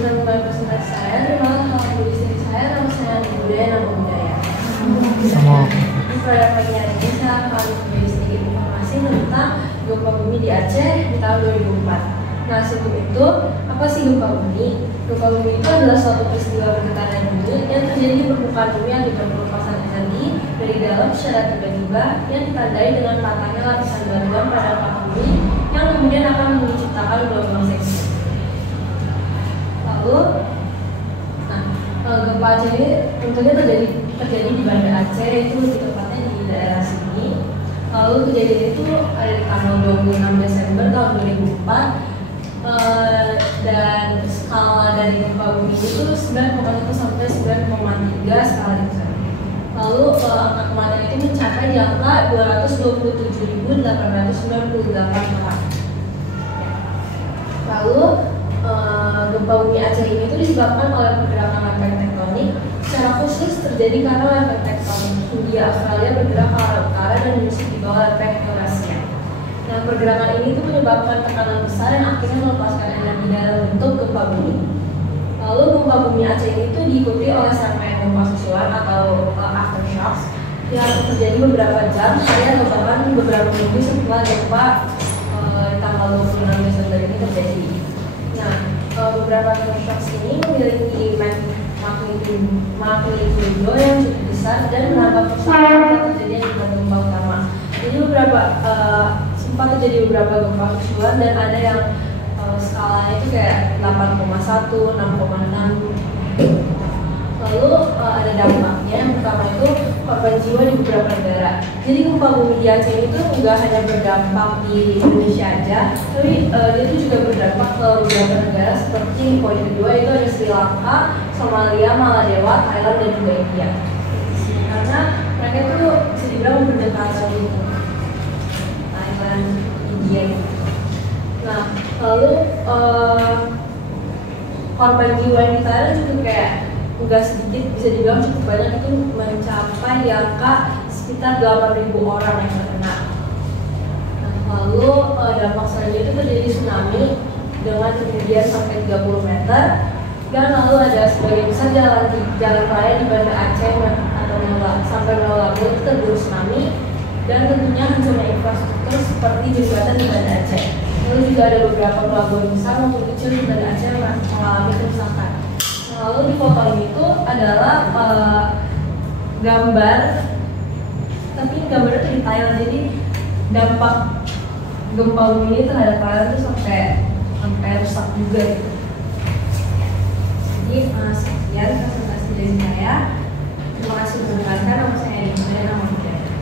bisa membantu presentasi saya, terima kasih tulis dari saya, nama saya Andi Budaya, nama budaya. Di pada pagi hari ini saya akan memberi sedikit informasi tentang gempa bumi di Aceh di tahun 2004. Nah, sebelum itu, apa sih gempa bumi? Gempa bumi itu adalah suatu peristiwa bergetaran bumi yang terjadi di permukaan bumi yang berlepasan energi dari dalam secara tiba-tiba yang ditandai dengan patahnya lapisan batuan pada paku bumi yang kemudian akan menciptakan gelombang seismik. Lalu, gempa Aceh ini tentunya terjadi di Banda Aceh, itu di tepatnya di daerah sini. Lalu kejadian itu ada di tanggal 26 Desember tahun 2004. Dan skala dari gempa bumi itu 9,1 sampai 9,3 skala Richter. Lalu angka kematian itu mencapai di angka 227.898 orang. Lalu gempa bumi Aceh ini itu disebabkan oleh pergerakan lempeng tektonik. Secara khusus terjadi karena lempeng tektonik Hindia Australia bergerak ke arah utara dan menyusut di bawah lempeng Eurasia. Nah, pergerakan ini itu menyebabkan tekanan besar yang akhirnya melepaskan energi dalam bentuk gempa bumi. Lalu gempa bumi Aceh ini itu diikuti oleh serangkaian gempa susulan atau aftershocks yang terjadi beberapa jam atau bahkan beberapa minggu setelah gempa tanggal 26 Desember ini terjadi. Nah, beberapa aftershocks ini memiliki magnitudo yang cukup besar dan menambah kerusakan terjadi akibat gempa utama. Jadi sempat terjadi beberapa gempa susulan dan ada yang skalanya itu kayak 8,1, 6,6. Lalu ada dampaknya. Yang pertama itu korban jiwa di beberapa negara. Jadi gempa bumi di Aceh itu nggak hanya berdampak di Indonesia aja, tapi dia itu juga berdampak ke beberapa negara seperti poin kedua itu ada Sri Lanka, Somalia, Maladewa, Thailand dan juga India. Karena mereka itu bisa dibilang berdekatan gitu. Thailand, India. Nah, lalu korban jiwa yang di Thailand juga kayak nggak sedikit, bisa dibilang cukup banyak, itu mencapai di angka sekitar 8.000 orang yang terkena. Nah, lalu dampak selanjutnya itu terjadi tsunami dengan ketinggian sampai 30 meter, dan lalu ada sebagian besar jalan raya di Banda Aceh sampai Melabu itu tergerus tsunami, dan tentunya hancurnya infrastruktur seperti jembatan di Banda Aceh. Lalu juga ada beberapa pelabuhan besar maupun kecil di Banda Aceh yang mengalami kerusakan. Lalu di foto ini itu adalah gambar, tapi gambarnya itu di Thailand. Jadi dampak gempa bumi ini terhadap Thailand itu sampai rusak juga gitu. Jadi sekian presentasi dari saya. Terima kasih sudah mendengarkan. Nama saya Edi, nama budaya.